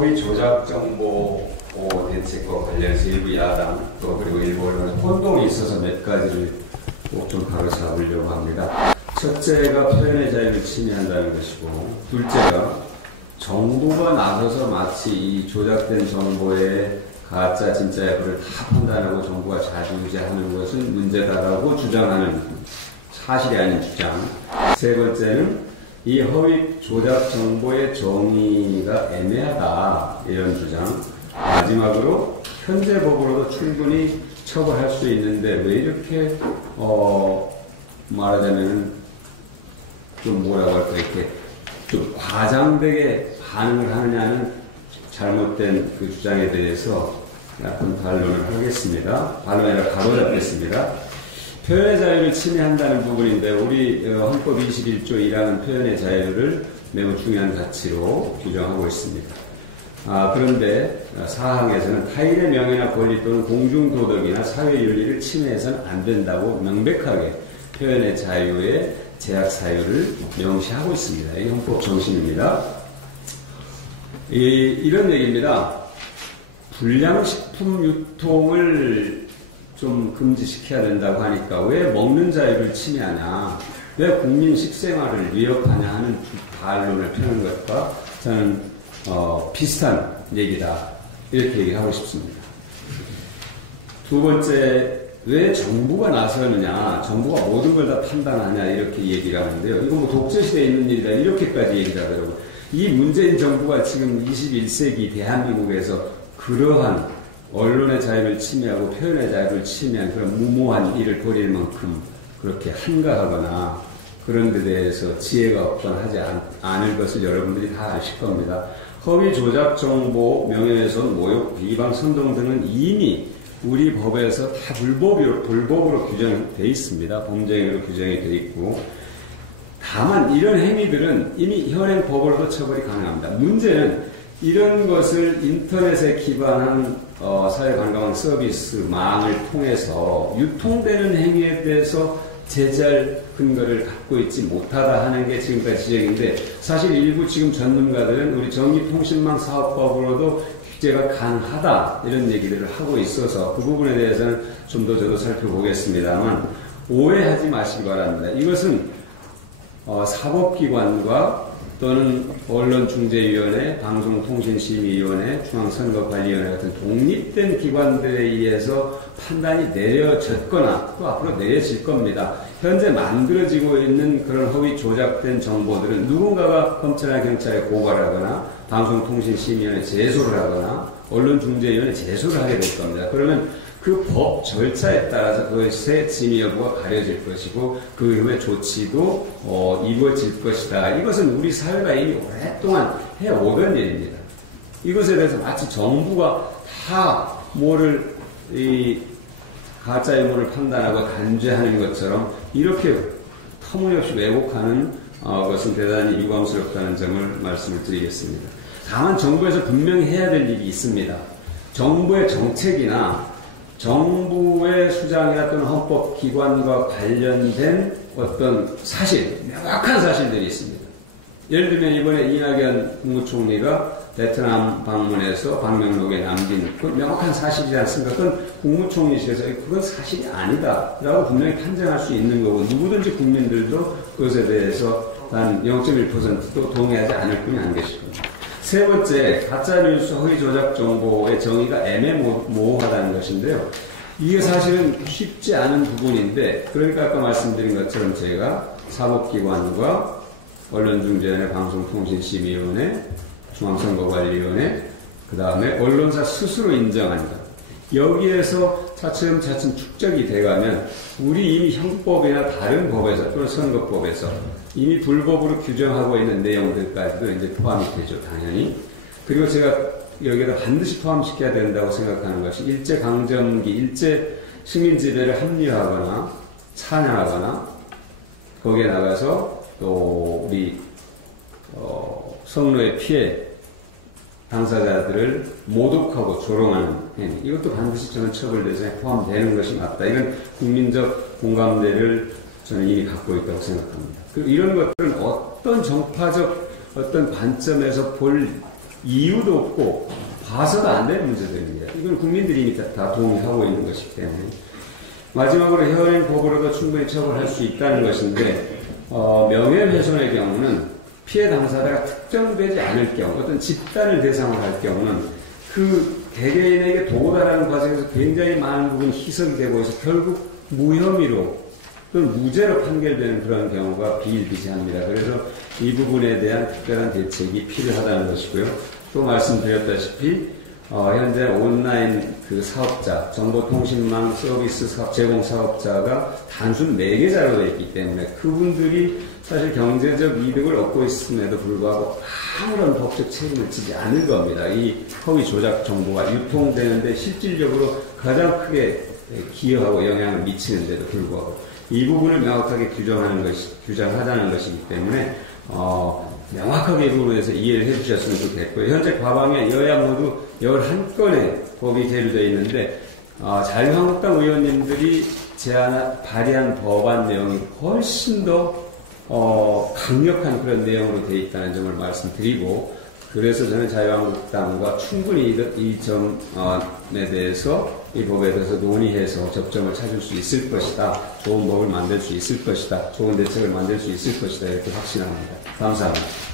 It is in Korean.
허위 조작 정보 대책과 관련해서 일부 야당 또 그리고 일부 언론의 혼동이 있어서 몇 가지를 꼭 좀 바로잡으려고 합니다. 첫째가 표현의 자유를 침해한다는 것이고, 둘째가 정부가 나서서 마치 이 조작된 정보의 가짜 진짜 여부를 다 판단하고 정부가 좌지우지하는 것은 문제다라고 주장하는 사실이 아닌 주장. 세 번째는 이 허위 조작 정보의 정의가 애매하다, 이런 주장. 마지막으로 현재 법으로도 충분히 처벌할 수 있는데 왜 이렇게 말하자면 좀 뭐라고 할까, 이렇게 좀 과장되게 반응을 하느냐는 잘못된 그 주장에 대해서 약간 반론을 하겠습니다. 반론이 아니라 바로잡겠습니다. 표현의 자유를 침해한다는 부분인데, 우리 헌법 21조 1항은 표현의 자유를 매우 중요한 가치로 규정하고 있습니다. 그런데 사항에서는 타인의 명예나 권리 또는 공중도덕이나 사회윤리를 침해해서는 안 된다고 명백하게 표현의 자유의 제약 사유를 명시하고 있습니다. 이게 헌법 정신입니다. 이런 얘기입니다. 불량식품 유통을 좀 금지시켜야 된다고 하니까 왜 먹는 자유를 침해하냐, 왜 국민 식생활을 위협하냐 하는 반론을 펴는 것과 저는 비슷한 얘기다, 이렇게 얘기하고 싶습니다. 두 번째, 왜 정부가 나서느냐, 정부가 모든 걸 다 판단하냐, 이렇게 얘기를 하는데요. 이거 뭐 독재시대에 있는 일이다, 이렇게까지 얘기를 하더라고요. 이 문재인 정부가 지금 21세기 대한민국에서 그러한 언론의 자유를 침해하고 표현의 자유를 침해한 그런 무모한 일을 벌일 만큼 그렇게 한가하거나 그런 데 대해서 지혜가 없거나 하지 않을 것을 여러분들이 다 아실 겁니다. 허위 조작 정보, 명예훼손, 모욕, 비방, 선동 등은 이미 우리 법에서 다 불법으로 규정되어 있습니다. 범죄행위로 규정이 되어 있고, 다만 이런 행위들은 이미 현행 법으로도 처벌이 가능합니다. 문제는 이런 것을 인터넷에 기반한 사회관광 서비스망을 통해서 유통되는 행위에 대해서 제재할 근거를 갖고 있지 못하다 하는 게 지금까지 지적인데, 사실 일부 지금 전문가들은 우리 전기통신망 사업법으로도 규제가 가능하다, 이런 얘기들을 하고 있어서 그 부분에 대해서는 좀 더 저도 살펴보겠습니다만 오해하지 마시기 바랍니다. 이것은 사법기관과 또는 언론중재위원회, 방송통신심의위원회, 중앙선거관리위원회 같은 독립된 기관들에 의해서 판단이 내려졌거나 또 앞으로 내려질 겁니다. 현재 만들어지고 있는 그런 허위 조작된 정보들은 누군가가 검찰이나 경찰에 고발하거나 방송통신심의위원회 제소를 하거나 언론중재위원회 제소를 하게 될 겁니다. 그러면 그 법 절차에 따라서 그것의 진위 여부가 가려질 것이고 그 이후의 조치도 이루어질 것이다. 이것은 우리 사회가 이미 오랫동안 해오던 일입니다. 이것에 대해서 마치 정부가 다 뭐를 가짜 유무를 판단하고 단죄하는 것처럼 이렇게 터무니없이 왜곡하는 것은 대단히 유감스럽다는 점을 말씀을 드리겠습니다. 다만 정부에서 분명히 해야 될 일이 있습니다. 정부의 정책이나 정부의 수장이나 또는 헌법기관과 관련된 어떤 사실, 명확한 사실들이 있습니다. 예를 들면 이번에 이낙연 국무총리가 베트남 방문해서 방명록에 남긴 그 명확한 사실이지 않습니까? 그건 국무총리실에서 그건 사실이 아니다 라고 분명히 판정할 수 있는 거고, 누구든지 국민들도 그것에 대해서 단 0.1%도 동의하지 않을 뿐이 안 계실 겁니다. 세 번째, 가짜뉴스 허위 조작 정보의 정의가 애매모호하다는 것인데요. 이게 사실은 쉽지 않은 부분인데, 그러니까 아까 말씀드린 것처럼 제가 사법기관과 언론중재위원회, 방송통신심의위원회, 중앙선거관리위원회, 그 다음에 언론사 스스로 인정한다. 여기에서 차츰차츰 축적이 돼가면 우리 이미 형법이나 다른 법에서 또는 선거법에서 이미 불법으로 규정하고 있는 내용들까지도 이제 포함이 되죠, 당연히. 그리고 제가 여기에다 반드시 포함시켜야 된다고 생각하는 것이 일제강점기, 일제 식민지배를 합리화하거나 찬양하거나 거기에 나가서 또 우리 성노예 피해 당사자들을 모독하고 조롱하는 행위, 이것도 반드시 저는 처벌 대상에 포함되는 것이 맞다. 이런 국민적 공감대를 저는 이미 갖고 있다고 생각합니다. 그리고 이런 것들은 어떤 정파적 어떤 관점에서 볼 이유도 없고 봐서도 안 되는 문제들입니다. 이건 국민들이 이미 다 동의하고 있는 것이기 때문에. 마지막으로 현행 법으로도 충분히 처벌할 수 있다는 것인데 명예훼손의 경우는 피해 당사자가 특정되지 않을 경우 어떤 집단을 대상으로 할 경우는 그 개개인에게 도달하는 과정에서 굉장히 많은 부분이 희석이 되고 있어 결국 무혐의로 또는 무죄로 판결되는 그런 경우가 비일비재합니다. 그래서 이 부분에 대한 특별한 대책이 필요하다는 것이고요. 또 말씀드렸다시피 현재 온라인 그 사업자, 정보통신망 서비스 제공 사업자가 단순 매개자로 되어 있기 때문에 그분들이 사실 경제적 이득을 얻고 있음에도 불구하고 아무런 법적 책임을 지지 않을 겁니다. 이 허위 조작 정보가 유통되는데 실질적으로 가장 크게 기여하고 영향을 미치는데도 불구하고 이 부분을 명확하게 규정하자는 것이기 때문에 명확하게 이 부분에서 이해를 해주셨으면 좋겠고요. 현재 과방에 여야 모두 11건의 법이 계류되어 있는데 자유한국당 의원님들이 발의한 법안 내용이 훨씬 더 강력한 그런 내용으로 되어 있다는 점을 말씀드리고 그래서 저는 자유한국당과 충분히 이 점에 대해서 이 법에 대해서 논의해서 접점을 찾을 수 있을 것이다. 좋은 법을 만들 수 있을 것이다. 좋은 대책을 만들 수 있을 것이다. 이렇게 확신합니다. 감사합니다.